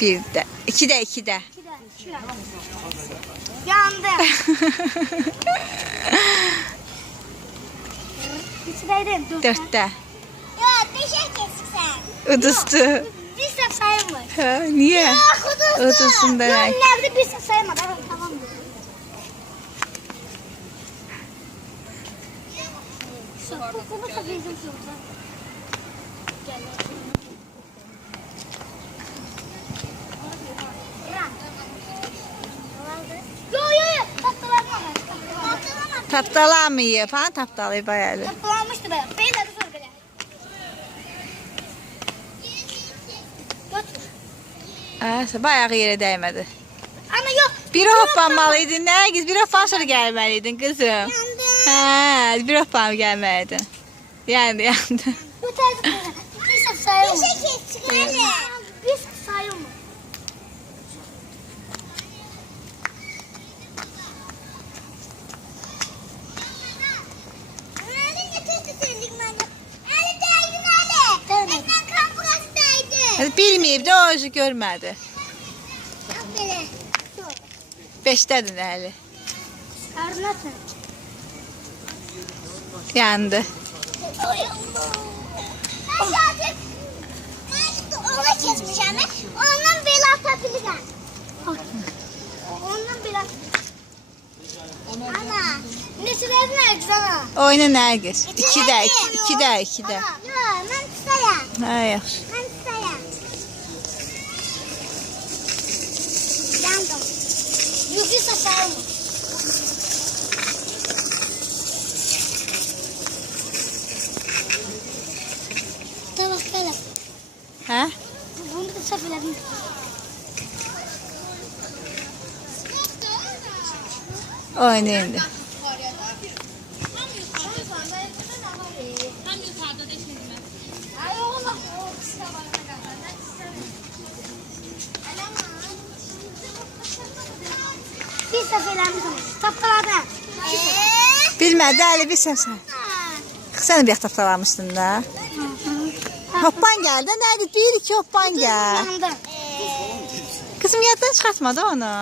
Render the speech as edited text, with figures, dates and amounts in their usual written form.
Bir də. İki də, iki də. Yandı. İçindeydim. Dörddə. Ya bir şey kesiksen. Uduzdu. Bir sef sayılmır. Ha, niye? Uduzsun Ya demek. nerede bir sef sayılmadı. Tamam mı? Bunu saklayacağım şurada. Gel. Yo yo yo. Taptalanma. Tapdalamayıb, ha? Tapdalayıb ayarlı. Taptalanmıştı be. Beni de sor gele. Götür. Bayağı yerə dəymədi. Ana yok. Bir hoppanmalıydın, Nərgiz. Bir hoppan sonra gəlməliydin, qızım. Yandı. Hə, bir hoppan gəlməliydin. Yandı, yandı. Bu tarafa. Bir sef sayılmır. Bir şey kesiksen. Bir sef sayılmır. Bilməyib də o özü görmədi. Beşdədir Nəli. Karnasın. Yandı. Ona kesmişəm. Ondan belə atabilirəm. Ondan belə. Ana, neçələrin əlcüz ana? Oyna Nərgiz. İkidə, ikidə, ikidə. Yo, mən tutayam. Hə, yaxşı. Mən tutayam. Yandım. Yuxu saçarım. Tamam, belə. Hə? Bunu da səhv elədim. Oyna indi. Bir səhv eləmişəm. Tapdaladım. Bilmədi, Əli bir səsən. Sən bir tapdalamışdın da. Hoppan gəldi, Nərgiz. Bir, iki hoppan gəl. Yandı. Kızım yaddan çıxartmadı onu.